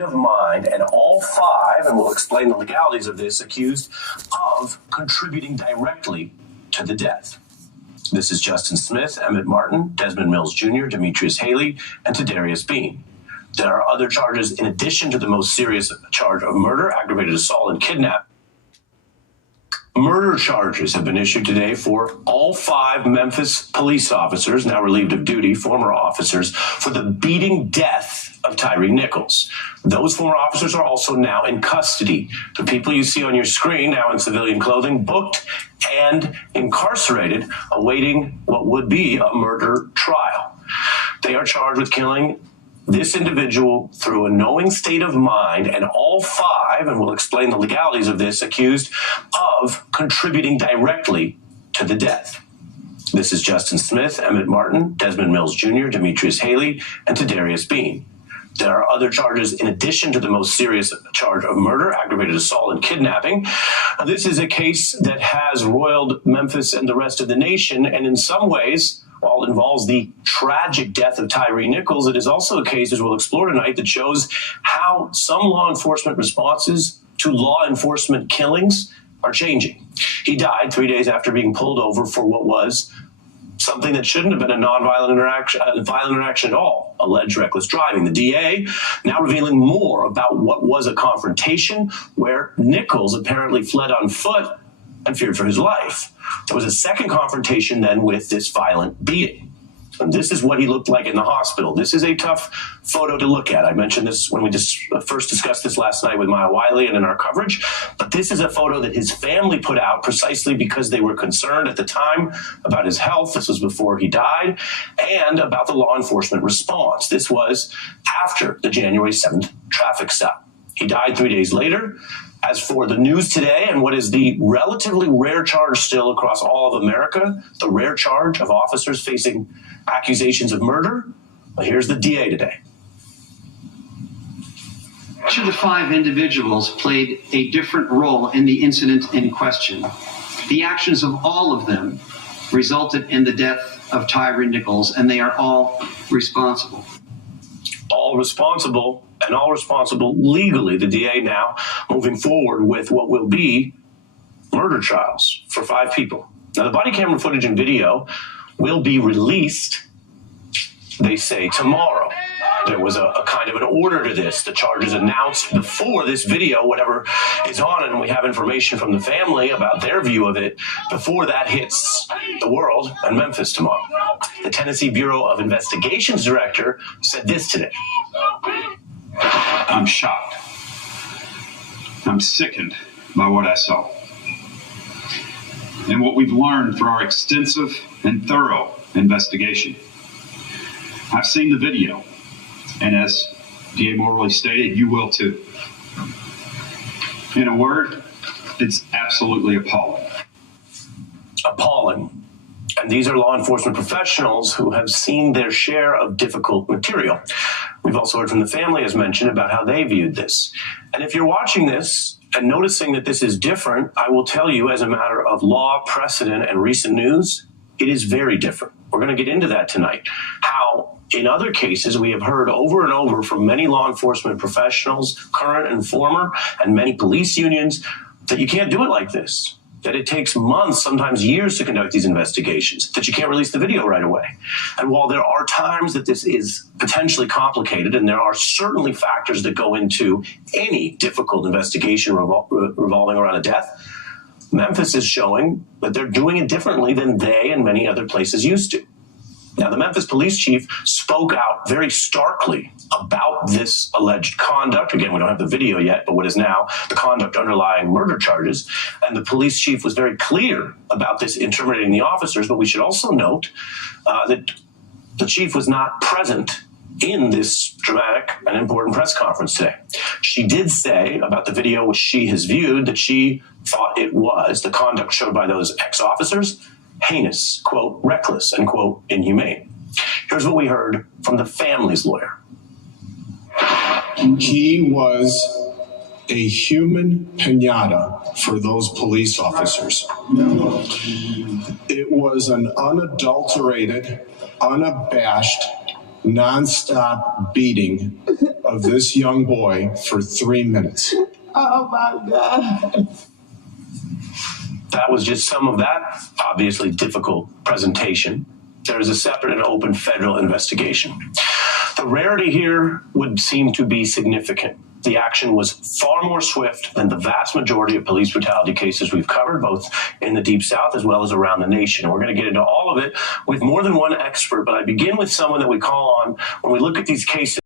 of mind, and all five, and we'll explain the legalities of this, accused of contributing directly to the death. This is Justin Smith, Emmett Martin, Desmond Mills Jr., Demetrius Haley, and Tadarius Bean. There are other charges in addition to the most serious charge of murder, aggravated assault, and kidnapping. Murder charges have been issued today for all five Memphis police officers, now relieved of duty, former officers, for the beating death of Tyre Nichols. Those former officers are also now in custody. The people you see on your screen, now in civilian clothing, booked and incarcerated, awaiting what would be a murder trial. They are charged with killing this individual through a knowing state of mind, and all five, and we'll explain the legalities of this, accused of contributing directly to the death. This is Justin Smith, Emmett Martin, Desmond Mills Jr., Demetrius Haley, and Tadarius Bean. There are other charges in addition to the most serious charge of murder, aggravated assault, and kidnapping. This is a case that has roiled Memphis and the rest of the nation, and in some ways, while it involves the tragic death of Tyre Nichols, it is also a case, as we'll explore tonight, that shows how some law enforcement responses to law enforcement killings are changing. He died 3 days after being pulled over for what was something that shouldn't have been a nonviolent violent interaction at all, alleged reckless driving. The DA now revealing more about what was a confrontation where Nichols apparently fled on foot and feared for his life. There was a second confrontation then with this violent beating. And this is what he looked like in the hospital. This is a tough photo to look at. I mentioned this when we just first discussed this last night with Maya Wiley and in our coverage. But this is a photo that his family put out precisely because they were concerned at the time about his health. This was before he died, and about the law enforcement response. This was after the January 7th traffic stop. He died 3 days later. As for the news today and what is the relatively rare charge still across all of America, the rare charge of officers facing accusations of murder, well, here's the DA today. Each of the five individuals played a different role in the incident in question. The actions of all of them resulted in the death of Tyre Nichols, and they are all responsible. All responsible, and all responsible legally. The DA now moving forward with what will be murder trials for five people. Now, the body camera footage and video will be released, they say, tomorrow. There was a kind of an order to this. The charges announced before this video, whatever is on it, and we have information from the family about their view of it before that hits the world and Memphis tomorrow. The Tennessee Bureau of Investigation's director said this today. I'm shocked. I'm sickened by what I saw. And what we've learned through our extensive and thorough investigation. I've seen the video, and as DA Morley stated, you will too. In a word, it's absolutely appalling. Appalling. And these are law enforcement professionals who have seen their share of difficult material. We've also heard from the family, as mentioned, about how they viewed this. And if you're watching this and noticing that this is different, I will tell you, as a matter of law, precedent, and recent news, it is very different. We're going to get into that tonight. How, in other cases, we have heard over and over from many law enforcement professionals, current and former, and many police unions, that you can't do it like this. That it takes months, sometimes years, to conduct these investigations, that you can't release the video right away. And while there are times that this is potentially complicated, and there are certainly factors that go into any difficult investigation revolving around a death, Memphis is showing that they're doing it differently than they and many other places used to. Now, the Memphis police chief spoke out very starkly about this alleged conduct. Again, we don't have the video yet, but what is now the conduct underlying murder charges. And the police chief was very clear about this intimidating the officers. But we should also note that the chief was not present in this dramatic and important press conference today. She did say about the video which she has viewed that she thought it was, the conduct showed by those ex-officers, heinous, quote, reckless, and, quote, inhumane. Here's what we heard from the family's lawyer. He was a human pinata for those police officers. It was an unadulterated, unabashed, nonstop beating of of this young boy for 3 minutes. Oh my God. That was just some of that obviously difficult presentation. There is a separate and open federal investigation. The rarity here would seem to be significant. The action was far more swift than the vast majority of police brutality cases we've covered, both in the Deep South as well as around the nation. We're going to get into all of it with more than one expert, but I begin with someone that we call on when we look at these cases.